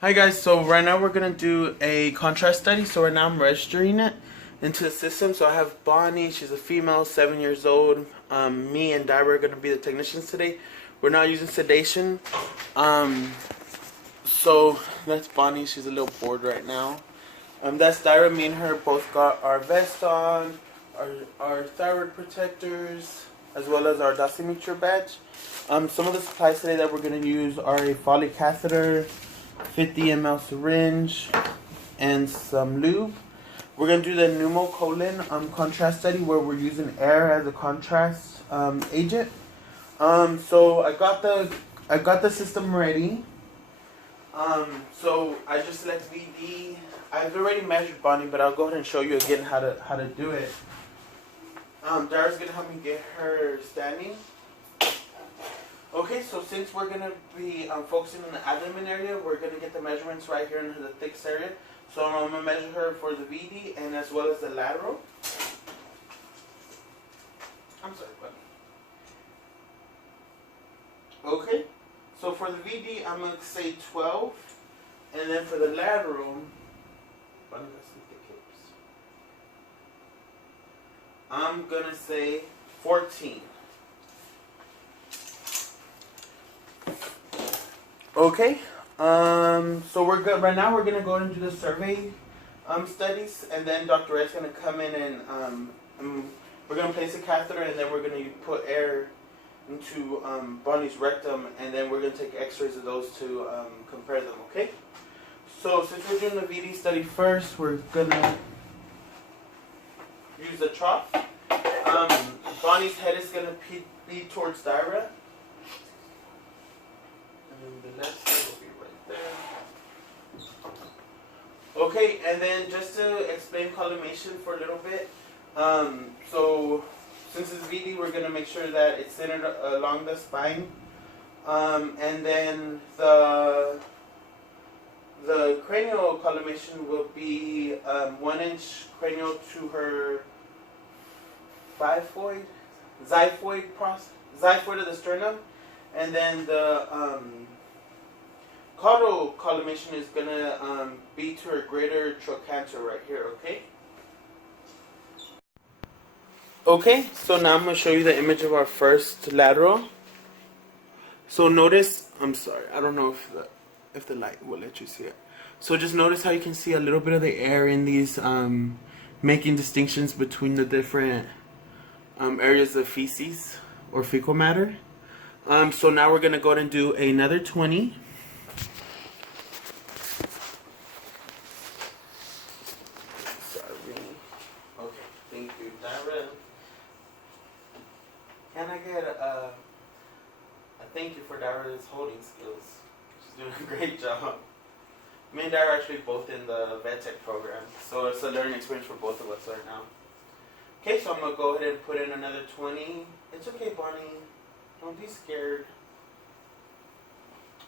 Hi guys, so right now we're gonna do a contrast study. So right now I'm registering it into the system. So I have Bonnie, she's a female, 7 years old. Me and Dyra are gonna be the technicians today. We're not using sedation. Um, so that's Bonnie, she's a little bored right now. That's Dyra, me and her both got our vest on, our thyroid protectors, as well as our dosimeter badge. Some of the supplies today that we're gonna use are a Foley catheter, 50 ml syringe, and some lube. We're gonna do the pneumocolon contrast study where we're using air as a contrast agent. So I got the system ready. So I just select VD. I've already measured Bonnie, but I'll go ahead and show you again how to do it. Dara's gonna help me get her standing. Okay, so since we're gonna be focusing on the abdomen area, we're gonna get the measurements right here in the thickest area. So I'm gonna measure her for the VD and as well as the lateral. I'm sorry, buddy. Okay, so for the VD, I'm gonna say 12, and then for the lateral, I'm gonna say 14. Okay. So we're good. Right now we're gonna go and do the survey studies, and then Dr. Red's gonna come in and we're gonna place a catheter, and then we're gonna put air into Bonnie's rectum, and then we're gonna take X-rays of those to compare them. Okay. So since we're doing the VD study first, we're gonna use the trough. Bonnie's head is gonna be towards Dyra. And the left side will be right there. Okay, and then just to explain collimation for a little bit. So since it's VD, we're gonna make sure that it's centered along the spine. And then the cranial collimation will be 1 inch cranial to her xiphoid of the sternum, and then the caudal collimation is gonna be to her greater trochanter right here. Okay. Okay. So now I'm gonna show you the image of our first lateral. So notice. I'm sorry. I don't know if the light will let you see it. So just notice how you can see a little bit of the air in these, making distinctions between the different areas of feces or fecal matter. So now we're gonna go ahead and do another 20. Sorry. Okay, thank you, Dyra. Can I get a thank you for Dyra's holding skills? She's doing a great job. Me and Dyra are actually both in the VedTech program, so it's a learning experience for both of us right now. Okay, so I'm gonna go ahead and put in another 20. It's okay, Bonnie. Don't be scared.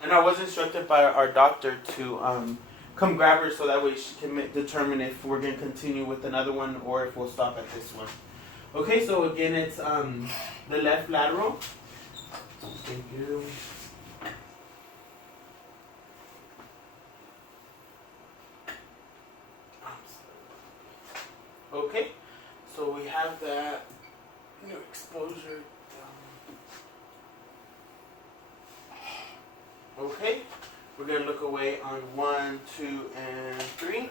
And I was instructed by our doctor to come grab her so that way she can determine if we're gonna continue with another one or if we'll stop at this one. Okay, so again, it's the left lateral. Thank you. Okay, so we have that new exposure. Okay, we're gonna look away on 1, 2, and 3.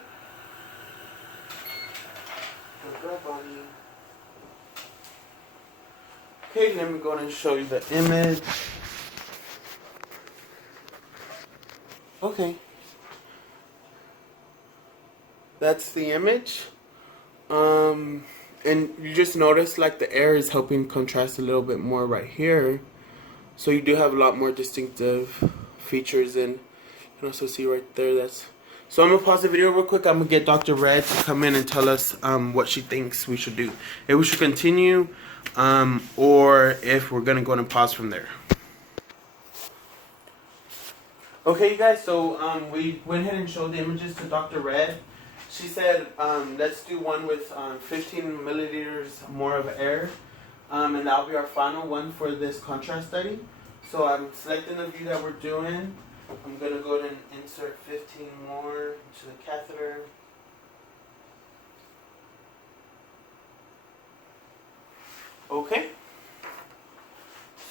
Good girl, Bonnie. Okay, let me go ahead and show you the image. Okay, that's the image. And you just notice like the air is helping contrast a little bit more right here. So you do have a lot more distinctive features, and you can also see right there so I'm gonna pause the video real quick. I'm gonna get Dr. Red to come in and tell us what she thinks we should do. If we should continue, or if we're gonna go and pause from there. Okay, you guys, so we went ahead and showed the images to Dr. Red. She said, let's do one with 15 milliliters more of air, and that'll be our final one for this contrast study. So I'm selecting the view that we're doing. I'm gonna go ahead and insert 15 more into the catheter. Okay.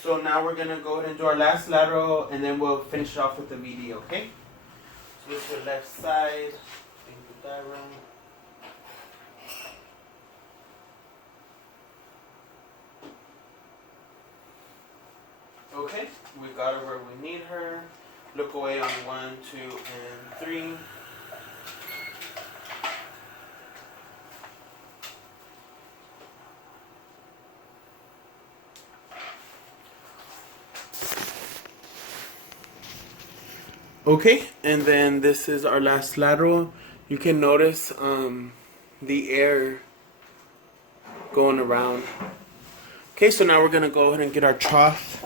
So now we're gonna go ahead and do our last lateral, and then we'll finish it off with the VD. Okay. So this is your left side. Thank you, Dyra. Okay, we got her where we need her. Look away on 1, 2, and 3. Okay, and then this is our last lateral. You can notice the air going around. Okay, so now we're gonna go ahead and get our trough.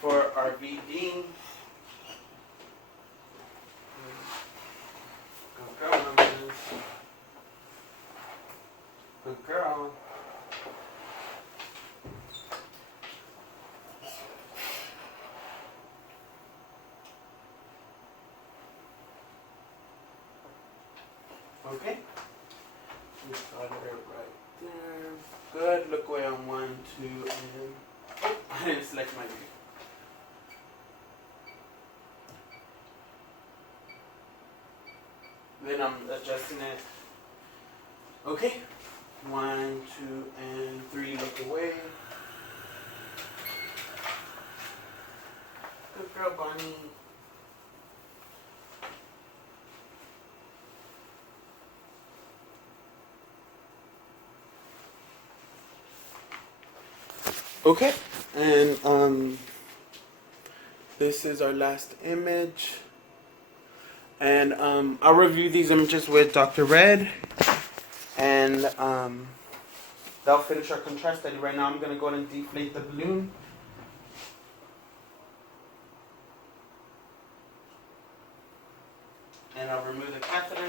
For our VD. Good girl, Mama's. Good girl. Okay. We got it right there. Good. Look away on 1, 2, and oh, I didn't select my view. Then I'm adjusting it. Okay. 1, 2, and 3. Look away. Good girl, Bonnie. Okay, and this is our last image, and I'll review these images with Dr. Red, and that'll finish our contrast study. Right now I'm going to go ahead and deflate the balloon. And I'll remove the catheter.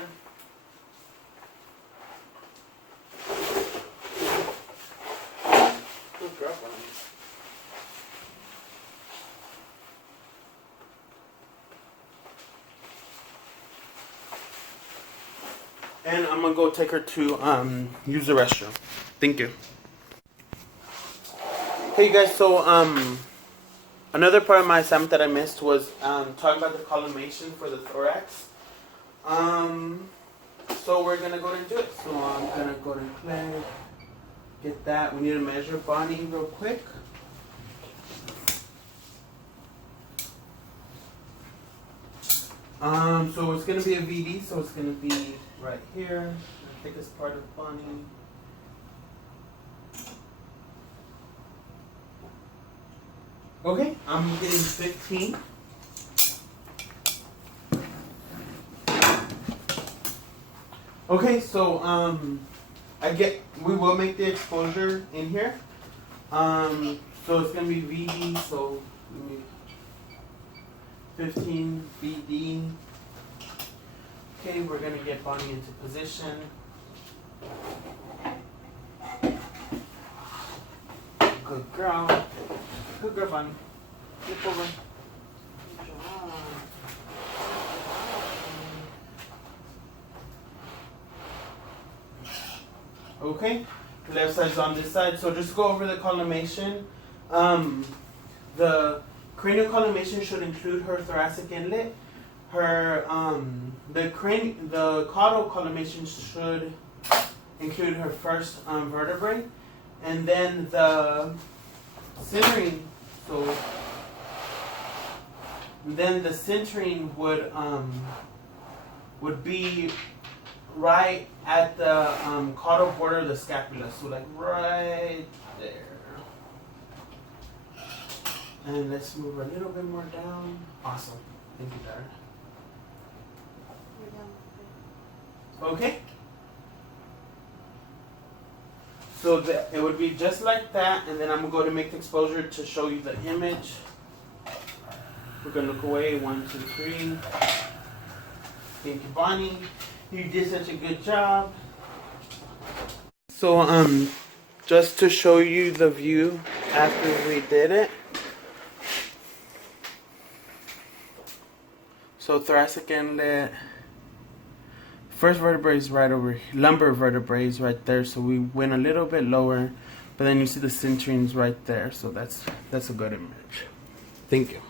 Good girl, Bonnie. And I'm gonna go take her to use the restroom. Thank you. Hey guys, so another part of my assignment that I missed was talking about the collimation for the thorax. So we're gonna go ahead and do it. So I'm gonna go ahead and click, get that. We need to measure Bonnie real quick. So it's gonna be a VD, so it's gonna be right here, the thickest part of Bonnie. Okay, I'm getting 15. Okay, so we will make the exposure in here. So it's gonna be VD, so 15 VD. Okay, we're gonna get Bonnie into position. Good girl. Good girl, Bonnie. Flip over. Good job. Okay, left side's on this side. So just go over the collimation. The cranial collimation should include her thoracic inlet. Her the caudal collimation should include her first vertebrae, and then the centering. So then the centering would be right at the caudal border of the scapula, so like right there. And let's move a little bit more down. Awesome. Thank you, Darren. Okay. So it would be just like that, and then I'm gonna go to make the exposure to show you the image. We're gonna look away. 1, 2, 3. Thank you, Bonnie. You did such a good job. So just to show you the view after we did it. So thoracic inlet, first vertebrae is right over here, lumbar vertebrae is right there, so we went a little bit lower, but then you see the cincture's right there, so that's a good image. Thank you.